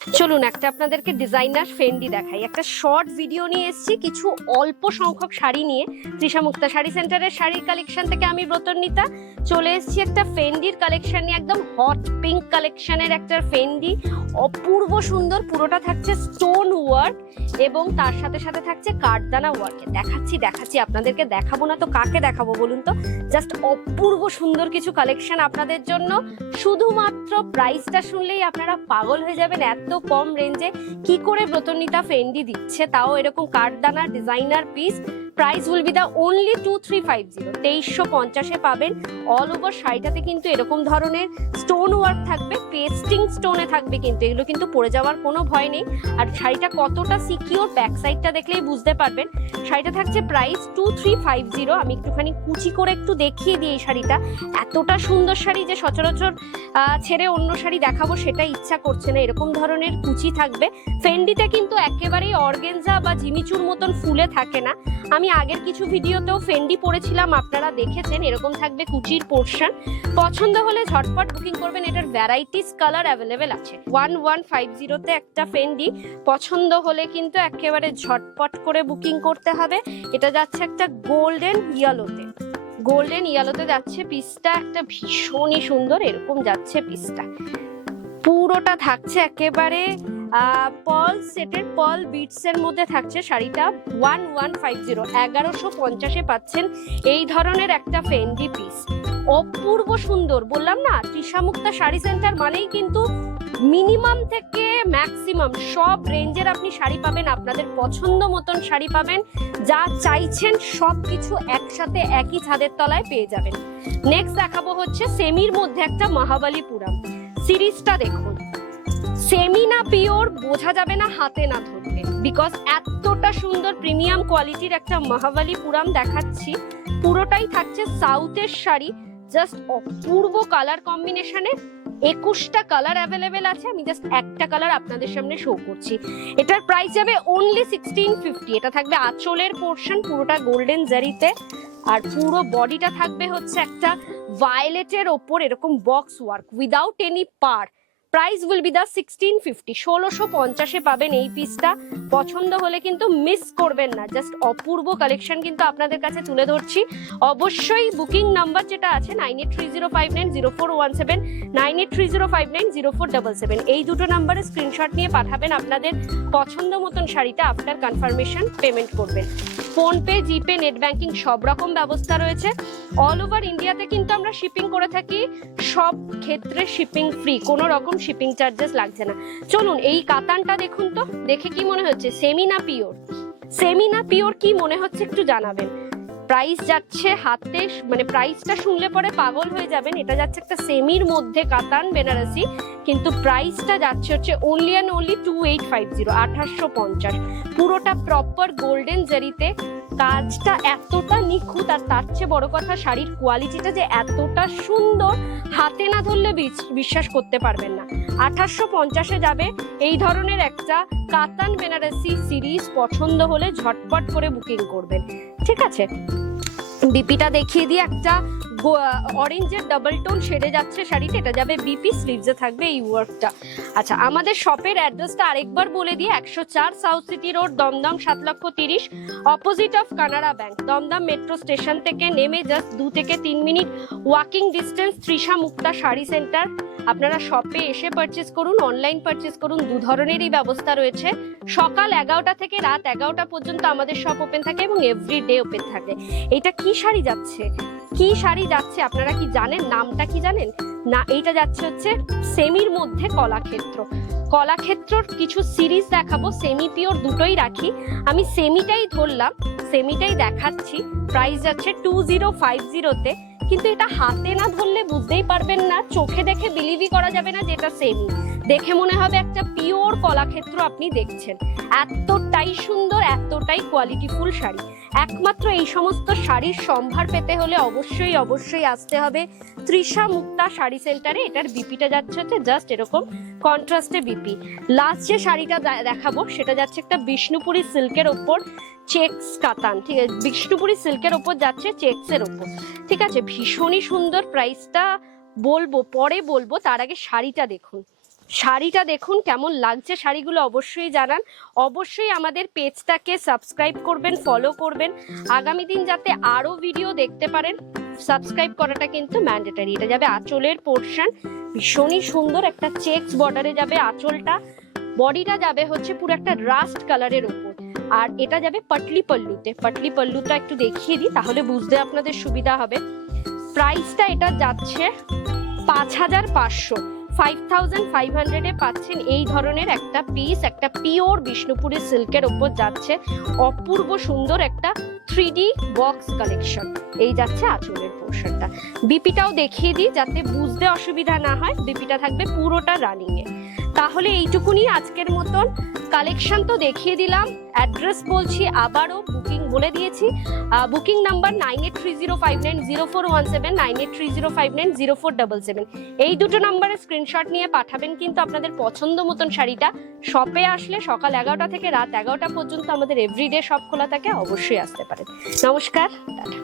চলুন একটা আপনাদেরকে ডিজাইনার ফেন্ডি দেখাই। একটা শর্ট ভিডিও নিয়ে এসেছি কিছু অল্প সংখ্যক শাড়ি নিয়ে। তৃষা মুক্তা শাড়ি সেন্টারের শাড়ির কালেকশন থেকে আমি ব্রতর্ণিতা চলে এসেছি একটা ফেন্ডির কালেকশন নিয়ে। একদম হট পিঙ্ক কালেকশনের একটা ফেন্ডি, অপূর্ব সুন্দর, পুরোটা থাকছে স্টোন ওয়ার্ক এবং তার সাথে সাথে থাকছে কাঠদানা ওয়ার্কে। দেখাচ্ছি আপনাদেরকে, দেখাবো না তো কাকে দেখাবো বলুন তো। জাস্ট অপূর্ব সুন্দর কিছু কালেকশন আপনাদের জন্য। শুধুমাত্র প্রাইসটা শুনলেই আপনারা পাগল হয়ে যাবেন, এত কম রেঞ্জে কি করে ব্রতর্ণিতা ফেন্ডি দিচ্ছে, তাও এরকম কাঠদানা designer piece. Price will be the only 2350, 2350-এ পাবেন। অল ওভার শাড়িটাতে কিন্তু এরকম ধরনের স্টোন ওয়ার্ক থাকবে, পেস্টিং স্টোনে থাকবে, কিন্তু এগুলো কিন্তু পরে যাওয়ার কোনো ভয় নেই। আর শাড়িটা কতটা সিকিউর ব্যাক সাইডটা দেখলেই বুঝতে পারবেন। শাড়িটা থাকছে প্রাইস 2350। আমি একটুখানি কুচি করে একটু দেখিয়ে দিই এই শাড়িটা। এতটা সুন্দর শাড়ি যে সচরাচর ছেড়ে অন্য শাড়ি দেখাবো সেটা ইচ্ছা করছে না, এরকম ধরনের কুচি থাকবে। ফেন্ডিতে কিন্তু একেবারেই অর্গেনজা বা জিমিচুর মতন ফুলে থাকে না। আমি আগের কিছু ভিডিওতেও ফেন্ডি পরেছিলাম, আপনারা দেখেছেন। এরকম থাকবে কুচির পোর্শন। পছন্দ হলে ঝটপট বুকিং করবেন। এটার ভ্যারাইটিস কালার অ্যাভেলেবেল আছে। 1150-তে একটা ফেন্ডি পছন্দ হলে কিন্তু একেবারে ঝটপট করে বুকিং করতে হবে। এটা যাচ্ছে একটা গোল্ডেন ইয়েলোতে যাচ্ছে পিসটা, একটা ভীষণই সুন্দর এরকম যাচ্ছে পিসটা। পুরোটা থাকছে একেবারে পার্ল সেটের, পার্ল বিটস এর মধ্যে থাকছে শাড়িটা। 1150 পাচ্ছেন এই ধরনের একটা ফেন্ডি পিস। অপূর্ব সুন্দর, বললাম না তৃষা মুক্তা শাড়ি সেন্টার মানেই কিন্তু মিনিমাম থেকে ম্যাক্সিমাম সব রেঞ্জের আপনি শাড়ি পাবেন। আপনাদের পছন্দ মতন শাড়ি পাবেন, যা চাইছেন সব কিছু একসাথে একই ছাদের তলায় পেয়ে যাবেন। নেক্সট দেখাবো হচ্ছে সেমির মধ্যে একটা মহাবালিপুরাম। সিরিজটা দেখুন, সেমি না পিওর বোঝা যাবে না হাতে না ধরলে, বিকজ এতটা সুন্দর প্রিমিয়াম কোয়ালিটির একটা মহাবালিপুরাম দেখাচ্ছি। পুরোটাই থাকছে সাউথের শাড়ি, জাস্ট অপূর্ব কালার কম্বিনেশনে। 21টা কালার অ্যাভেলেবেল আছে, আমি জাস্ট একটা কালার আপনাদের সামনে শো করছি। এটার প্রাইস যাবে অনলি 1650। এটা থাকবে আঁচলের পোর্শন, পুরোটা গোল্ডেন জারিতে, আর পুরো বডিটা থাকবে হচ্ছে একটা ভায়োলেটের ওপর এরকম box work without any par. Price will be the 1650, 1650-এ পাবেন এই পিসটা। পছন্দ হলে কিন্তু মিস করবেন না। জাস্ট অপূর্ব কালেকশন কিন্তু আপনাদের কাছে তুলে ধরছি। অবশ্যই বুকিং নাম্বার যেটা আছে 9830590417, 9830590477, এই দুটো নাম্বারে স্ক্রিনশট নিয়ে পাঠাবেন আপনাদের পছন্দ মতন শাড়িটা। আফটার কনফার্মেশন পেমেন্ট করবেন। ফোনপে, জিপে, নেট ব্যাংকিং সব রকম ব্যবস্থা রয়েছে। অল ওভার ইন্ডিয়াতে কিন্তু আমরা শিপিং করে থাকি, সব ক্ষেত্রে শিপিং ফ্রি, কোনো রকম শিপিং চার্জেস লাগছে না। চলুন এই কাতানটা দেখুন তো, দেখে কি মনে হচ্ছে, সেমি না পিওর? সেমি না পিওর কি মনে হচ্ছে একটু জানাবেন। প্রাইস যাচ্ছে হাতে, মানে প্রাইসটা শুনলে পরে পাগল হয়ে যাবেন। এটা যাচ্ছে একটা সেমির মধ্যে কাতান বেনারসি, কিন্তু প্রাইসটা যাচ্ছে হচ্ছে অনলি অ্যান্ড অনলি 2850, 1850। পুরোটা প্রপার গোল্ডেন জারিতে, কাজটা এতটা নিখুঁত, আর তার চেয়ে বড় কথা শাড়ির কোয়ালিটিটা যে এতটা সুন্দর, হাতে না ধরলে বিশ্বাস করতে পারবেন না। 1850-এ যাবে এই ধরনের একটা কাতান বেনারসি সিরিজ। পছন্দ হলে ঝটপট করে বুকিং করবেন, ঠিক আছে? বিপিটা দেখিয়ে দিয়ে, একটা অরেঞ্জের ডাবল টোন শেডে যাচ্ছে শাড়িটা। এটা যাবে বিপি, স্লিভসে থাকবে এই ওয়ার্কটা। আচ্ছা, আমাদের শপের অ্যাড্রেসটা আরেকবার বলে দিয়ে, 104 south city road, Dumdum 7,30,000, opposite of Canara bank. Dumdum metro station থেকে নেমে জাস্ট 2 থেকে 3 minute walking distance Trisha Mukta sari centre. আপনারা শপে এসে পারচেস করুন, অনলাইন পারচেস করুন, দু ধরনেরই ব্যবস্থা রয়েছে। সকাল 11টা থেকে রাত 11টা পর্যন্ত আমাদের শপ ওপেন থাকে এবং এভরিডে ওপেন থাকে। এটা কি শাড়ি যাচ্ছে, কি শাড়ি যাচ্ছে আপনারা কি জানেন? নামটা কি জানেন না? এইটা যাচ্ছে হচ্ছে সেমির মধ্যে কলাক্ষেত্রর কিছু সিরিজ দেখাবো। সেমি পিওর দুটোই রাখি, আমি সেমিটাই ধরলাম, সেমিটাই দেখাচ্ছি। প্রাইস যাচ্ছে 2050-তে, কিন্তু এটা হাতে না ধরলে বুঝতেই পারবেন না, চোখে দেখে বিলিভই করা যাবে না যে এটা সেমি। দেখে মনে হবে একটা পিওর কলাক্ষেত্র আপনি দেখছেন। এতটাই সুন্দর, এতটাই কোয়ালিটিফুল শাড়ি। একমাত্র এই সমস্ত শাড়ির সম্ভার পেতে হলে অবশ্যই আসতে হবে তৃষা মুক্তা শাড়ি সেন্টারে। এটার বিপিটা যাচ্ছে হচ্ছে জাস্ট এরকম কন্ট্রাস্টে বিপি। লাস্ট যে শাড়িটা দেখাবো সেটা যাচ্ছে একটা বিষ্ণুপুরি সিল্কের ওপর চেকস কাতান, ঠিক আছে? বিষ্ণুপুরি সিল্কের ওপর যাচ্ছে চেকসের ওপর, ঠিক আছে? ভীষণই সুন্দর। প্রাইসটা বলবো, পরে বলবো, তার আগে শাড়িটা দেখুন। শাড়িটা দেখুন কেমন লাগছে, শাড়িগুলো অবশ্যই জানান। অবশ্যই আমাদের পেজটাকে সাবস্ক্রাইব করবেন, ফলো করবেন, আগামী দিন যাতে আরো ভিডিও দেখতে পারেন। সাবস্ক্রাইব করাটা কিন্তু ম্যান্ডেটরি। এটা যাবে আঁচলের পোর্শন, ভীষণই সুন্দর একটা চেকস বর্ডারে যাবে আঁচলটা। বডিটা যাবে হচ্ছে পুরো একটা রাস্ট কালারের উপর, আর এটা যাবে পাটলি পল্লুতে। পাটলি পল্লুটা একটু দেখিয়ে দিই, তাহলে বুঝতে আপনাদের সুবিধা হবে। প্রাইসটা এটা যাচ্ছে 5500, 5500 পাচ্ছেন এই ধরনের একটা পিস। একটা পিওর বিষ্ণুপুরি সিল্কের ওপর যাচ্ছে অপূর্ব সুন্দর একটা 3D বক্স কালেকশন। এই যাচ্ছে আঁচলের পোর্শনটা। বিপিটাও দেখিয়ে দিই যাতে বুঝতে অসুবিধা না হয়। বিপিটা থাকবে পুরোটা রানিং এ। তাহলে এইটুকুনি আজকের মতন। কালেকশন তো দেখিয়ে দিলাম, অ্যাড্রেস বলছি আবারও, বুকিং বলে দিয়েছি। Booking number 9830590417, 9830590477। এই দুটো নাম্বারে স্ক্রিনশট নিয়ে পাঠাবেন কিন্তু আপনাদের পছন্দ মতন শাড়িটা। শপে আসলে সকাল 11টা থেকে রাত 11টা পর্যন্ত আমাদের এভরিডে শপ খোলা থাকে, অবশ্যই আসতে পারেন। নমস্কার, টাটা।